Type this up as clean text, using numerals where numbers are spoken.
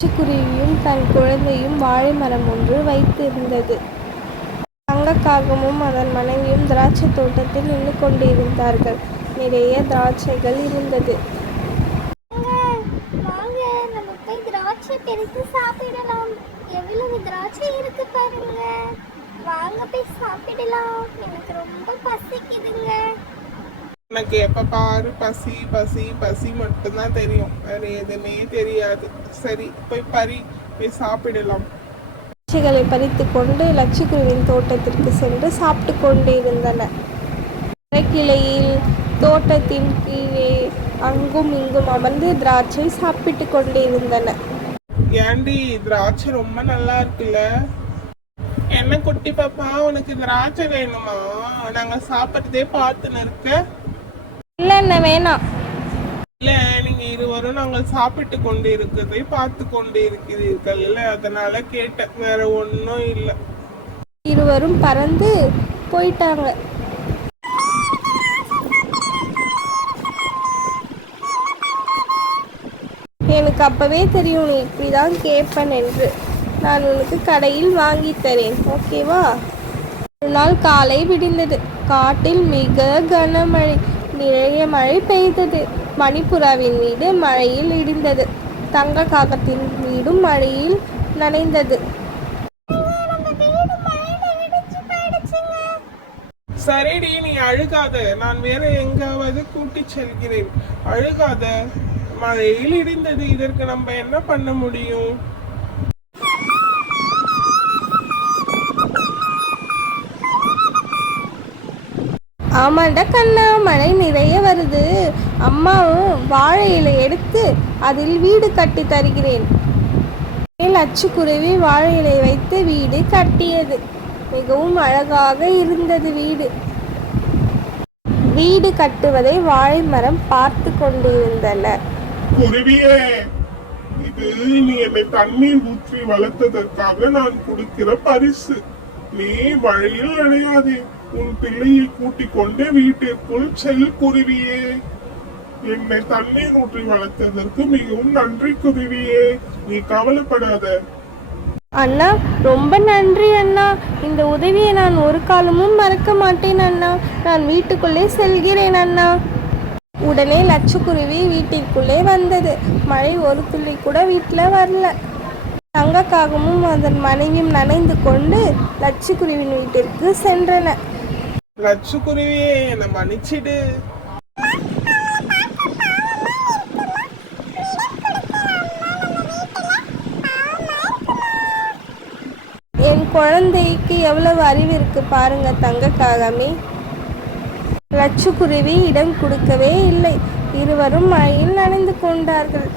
சிட்டுக்குருவியும் தன் குழந்தையும் வாழை மரம் ஒன்று வைத்திருந்தது. தங்கக்காகமும் அதன் மனைவியும் திராட்சை தோட்டத்தில் நின்று கொண்டிருந்தார்கள். நிறைய திராட்சைகள் இருந்தது. வாங்க, நம்ம போய் திராட்சை பறித்து சாப்பிடலாம். எவ்வளவு திராட்சை இருக்கு பாருங்க. வாங்க போய் சாப்பிடலாம். எனக்கு ரொம்ப பசிக்குதுங்க. எனக்கு எப்ப பாரு பசி பசி பசி மட்டும்தான் தெரியும், வேற எதுவுமே தெரியாது. சரி, போய் சாப்பிடலாம். திராட்சைகளை பறித்து கொண்டு லட்சுக்குருவின் தோட்டத்திற்கு சென்று சாப்பிட்டு கொண்டிருந்தன. மரக்கிளையில் தோட்டத்தின் கீழே அங்கும் இங்கும் அமர்ந்து திராட்சை சாப்பிட்டு கொண்டிருந்தன. ஏண்டி, திராட்சை ரொம்ப நல்லா இருக்குல்ல? என்ன குட்டி பாப்பா, உனக்கு திராட்சை வேணுமா? நாங்க சாப்பிட்றதே பார்த்துன்னு இருக்க. இல்ல, என்ன வேணாம். இல்ல, நீங்க இருவரும் நாங்கள் சாப்பிட்டு கொண்டு இருக்கிறதை பார்த்து கொண்டு இருக்கிறீர்கள், அதனால கேட்டேன், வேற ஒன்றும் இல்லை. இருவரும் பறந்து போயிட்டாங்க. எனக்கு அப்பவே தெரியும் நீ இப்படிதான் கேட்பேன் என்று. நான் உனக்கு கடையில் வாங்கி தரேன், ஓகேவா? ஒரு நாள் காலை விடிந்தது. காட்டில் மிக கனமழை. நிறைய மழை பெய்தது. மணிப்புறாவின் வீடு மழையில் இடிந்தது. தங்க காகத்தின் வீடும் மழையில் நனைந்தது. சரிடி, நீ அழுகாத, நான் வேற எங்காவது கூட்டி செல்கிறேன். அழுகாத. மழையில் இடிந்தது, இதற்கு நம்ம என்ன பண்ண முடியும்? ஆமாண்டா கண்ணா, மழை நிறைய வருது. அம்மாவும் வாழை இலை எடுத்து அதில் வீடு கட்டி தருகிறேன். லட்சுக்குருவி வாழை இலை வைத்து வீடு கட்டியது. மிகவும் அழகாக இருந்தது வீடு. வீடு கட்டுவதை வாழை மரம் பார்த்து கொண்டிருந்தன. குருவியே, இது நீ என்னை தண்ணீர் ஊற்றி வளர்த்ததற்காக நான் கொடுக்கிற பரிசு. நீ மழையில் நனையாதே. உன் பிள்ளையை கூட்டிக் கொண்டு வீட்டிற்குள் செல் குருவியே. என்னை தண்ணீர் ஊற்றி வளர்த்ததற்கு மிகவும் நன்றி குருவியே. நீ கவலைப்படாத. அண்ணா, ரொம்ப நன்றி அண்ணா. இந்த உதவியை நான் ஒரு காலமும் மறக்க மாட்டேன் அண்ணா. நான் வீட்டுக்குள்ளே செல்கிறேன் அண்ணா. உடனே லட்சுக்குருவி வீட்டிற்குள்ளே வந்தது. மழை ஒரு துளி கூட வீட்டில் வரல. தங்கக்காகமும் அதன் மனைவியும் நனைந்து கொண்டு லட்சுக்குருவின் வீட்டிற்கு சென்றன. லட்சுக்குருவியே, என்னை மன்னிச்சிடு. என் குழந்தைக்கு எவ்வளவு அறிவு இருக்கு பாருங்க தங்கக்காகமே. லட்சுக்குருவி இடம் கொடுக்கவே இல்லை. இருவரும் மழையில் நனைந்து கொண்டார்கள்.